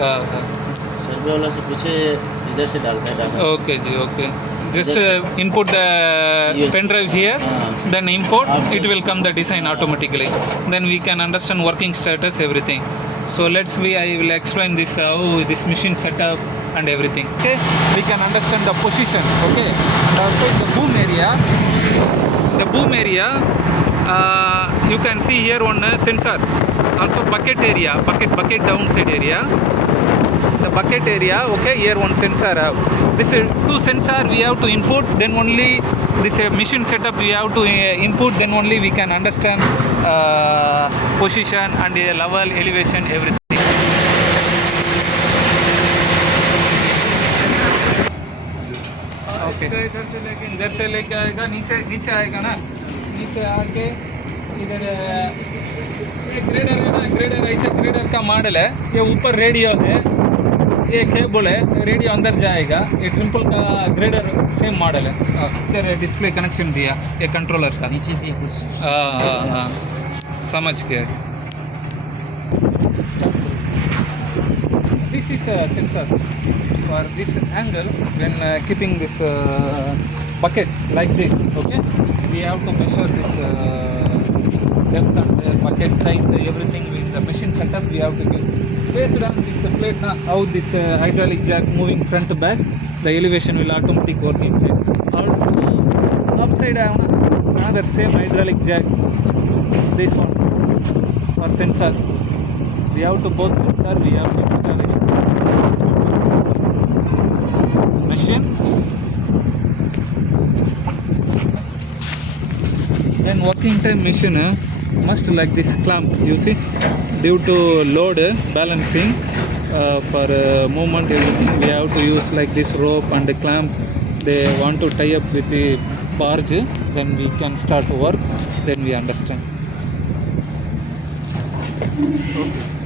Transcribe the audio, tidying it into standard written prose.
हाँ हाँ सर्वे वाला से पूछे इधर से डालता है डाटा। ओके जी okay just input the Yes. pen drive here then import Okay. it will come the design automatically then we can understand working status everything so I will explain this how this machine setup and everything okay we can understand the position okay and also the boom area you can see here one sensor also bucket downside area the bucket area okay here one sensor have this two sensor we have to input then only this machine setup we have to input then only we can understand position and level elevation everything okay इधर से लेके आएगा नीचे आएगा ना नीचे आके इधर ये ग्रेडर है ना ग्रेडर ऐसे ग्रेडर का मॉडल है ये ऊपर रेडियो है ये केबल है रेडियो अंदर जाएगा ये ट्रिम्पल का ग्रेडर सेम मॉडल है इधर डिस्प्ले कनेक्शन दिया ये कंट्रोलर का नीचे भी कुछ हाँ समझ के this is sensor for this angle when keeping this bucket like this okay we have to measure this depth and bucket size everything in the machine setup we have to give based on this plate now how this hydraulic jack moving front to back the elevation will automatic work inside also upside another same hydraulic jack this one for sensor we have to both sensor we have to installation machine then working time machine must like this clamp you see due to load balancing for movement everything we have to use like this rope and the clamp they want to tie up with the barge then we can start work then we understand okay